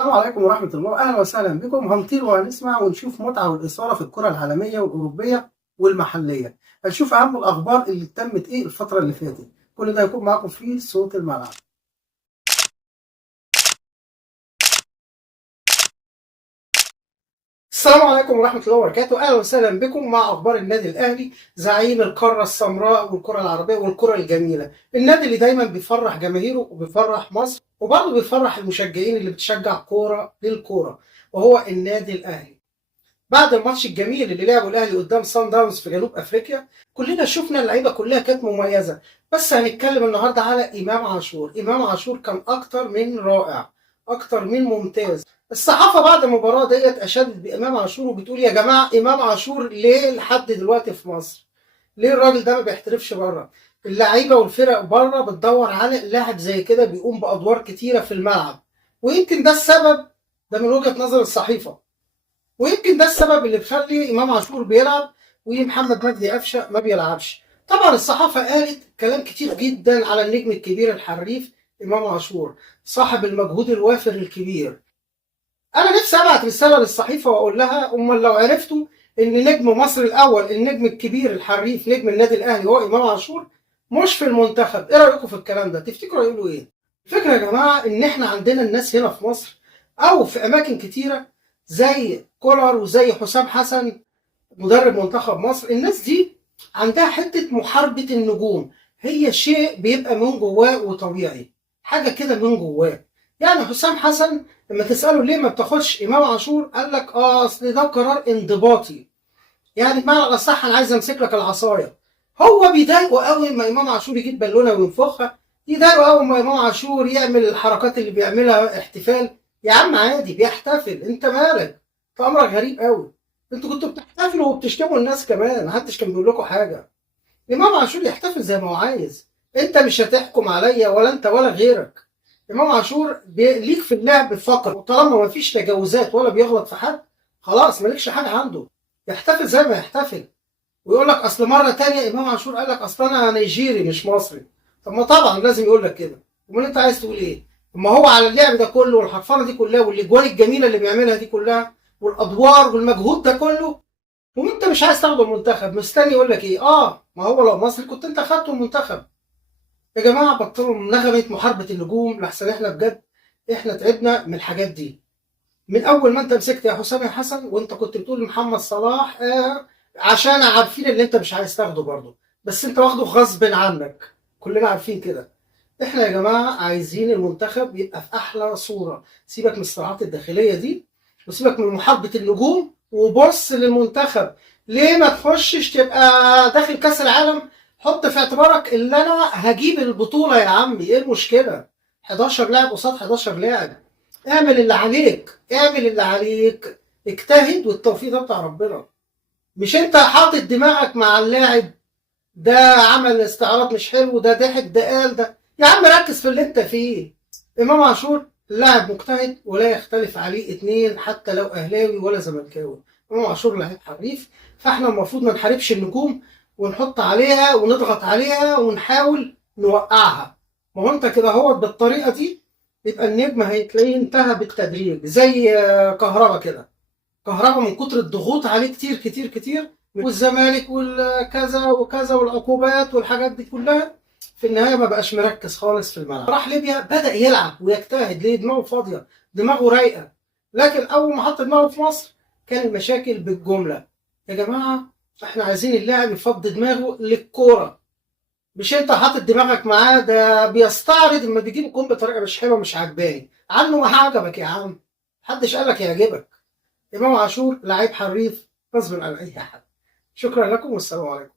السلام عليكم ورحمة الله، أهلا وسهلا بكم. هنطير وهنسمع ونشوف متعة والإثارة في الكرة العالمية والأوروبية والمحلية. هنشوف أهم الأخبار اللي تمت الفترة اللي فاتت. كل ده هيكون معاكم في صوت الملعب. السلام عليكم ورحمة الله وبركاته، أهلا وسهلا بكم مع أخبار النادي الأهلي، زعيم القارة السمراء والكرة العربية والكرة الجميلة. النادي اللي دايما بيفرح جماهيره وبيفرح مصر وبرضه بيفرح المشجعين اللي بتشجع كورة للكورة، وهو النادي الأهلي. بعد الماتش الجميل اللي لعبه الاهلي قدام سان داونز في جنوب افريقيا، كلنا شفنا اللعيبه كلها كانت مميزه. بس هنتكلم النهارده على امام عاشور. امام عاشور كان اكتر من رائع، اكتر من ممتاز. الصحافه بعد المباراه ديت اشادت بامام عاشور وبتقول يا جماعه امام عاشور ليه لحد دلوقتي في مصر؟ ليه الراجل ده ما بيحترفش بره؟ اللعيبه والفرق بره بتدور على لاعب زي كده بيقوم بادوار كتيره في الملعب، ويمكن ده السبب. ده من وجهه نظر الصحيفه، ويمكن ده السبب اللي بيخلي امام عاشور بيلعب ومحمد مجدي قفشه ما بيلعبش. طبعا الصحافه قالت كلام كتير جدا على النجم الكبير الحريف امام عاشور، صاحب المجهود الوافر الكبير. انا نفسي ابعت رساله للصحيفه واقول لها امال لو عرفتوا ان نجم مصر الاول، النجم الكبير الحريف، نجم النادي الاهلي هو امام عاشور، مش في المنتخب، ايه رايكم في الكلام ده؟ تفتكروا يقولوا ايه؟ الفكره يا جماعه ان احنا عندنا الناس هنا في مصر او في اماكن كتيره زي كولر وزي حسام حسن مدرب منتخب مصر، الناس دي عندها حته محاربه النجوم. هي شيء بيبقى من جواه وطبيعي، حاجه كده من جواه. يعني حسام حسن لما تساله ليه ما بتاخدش امام عاشور، قال لك اصل ده قرار انضباطي. يعني بمعنى الاصح انا عايز امسك لك العصايه. هو بيضايقه قوي ما امام عاشور يجيب بالونه وينفخها، يضايقه قوي ما امام عاشور يعمل الحركات اللي بيعملها احتفال. يا عم عادي بيحتفل، انت مالك؟ ده امرك غريب قوي. انتوا كنتوا بتحتفلوا وبتشتموا الناس كمان، محدش كان بيقول لكم حاجه. امام عاشور يحتفل زي ما هو عايز، انت مش هتحكم عليا ولا انت ولا غيرك. امام عاشور ليك في اللعب فقط، وطالما ما فيش تجاوزات ولا بيغلط في حد خلاص مالكش حاجه عنده. يحتفل زي ما يحتفل، ويقول لك اصل مره تانية امام عاشور قال لك اصل انا نيجيري مش مصري. طب ما طبعا لازم يقول لك كده، امال انت عايز تقول ايه؟ ما هو على اللعب ده كله والحرفنه دي كلها والاجوال الجميله اللي بيعملها دي كلها والادوار والمجهود ده كله، وانت مش عايز تاخده المنتخب، مستني يقول لك ايه؟ ما هو لو مصري كنت انت خدته المنتخب. يا جماعه بطلوا نغمه محاربه النجوم لحسن احنا بجد احنا تعبنا من الحاجات دي. من اول ما انت مسكت يا حسام يا حسن وانت كنت بتقول محمد صلاح عشان عارفين ان انت مش عايز تاخده برضه، بس انت واخده غصب عنك، كلنا عارفين كده. احنا يا جماعه عايزين المنتخب يبقى في احلى صوره، سيبك من الصراعات الداخليه دي وسيبك من محاربه النجوم وبص للمنتخب. ليه ما تخشش تبقى داخل كاس العالم؟ حط في اعتبارك اللي انا هجيب البطوله يا عمي، ايه المشكله؟ 11 لاعب قصاد 11 لاعب. اعمل اللي عليك، اعمل اللي عليك، اجتهد والتوفيق ده بتاع ربنا. مش انت حاطط دماغك مع اللاعب ده عمل استعراض مش حلو، ده ضحك، ده قال ده. يا عم ركز في اللي انت فيه. امام عاشور لاعب مجتهد ولا يختلف عليه اتنين حتى لو اهلاوي ولا زملكاوي. امام عاشور لاعب حريف، فاحنا المفروض ما نحاربش النجوم ونحط عليها ونضغط عليها ونحاول نوقعها. ما هو انت كده هو بالطريقه دي يبقى النجم هتلاقيه انتهى بالتدريج زي كهربا كده. كهربا من كتر الضغوط عليه كتير كتير كتير والزمالك والكذا وكذا والعقوبات والحاجات دي كلها، في النهايه ما بقاش مركز خالص في الملعب. راح ليبيا بدأ يلعب ويجتهد، ليه؟ دماغه فاضيه، دماغه رايقه. لكن اول ما حط دماغه في مصر كان المشاكل بالجمله. يا جماعه احنا عايزين اللاعب يفضي دماغه للكوره، مش انت حاطط دماغك معاه ده بيستعرض لما بيجيب الجون بطريقه مش حلوه مش عجباني عنه. ما عجبك يا عم، محدش قالك يعجبك. امام عاشور لعيب حريف غصب عن اي حد. شكرا لكم والسلام عليكم.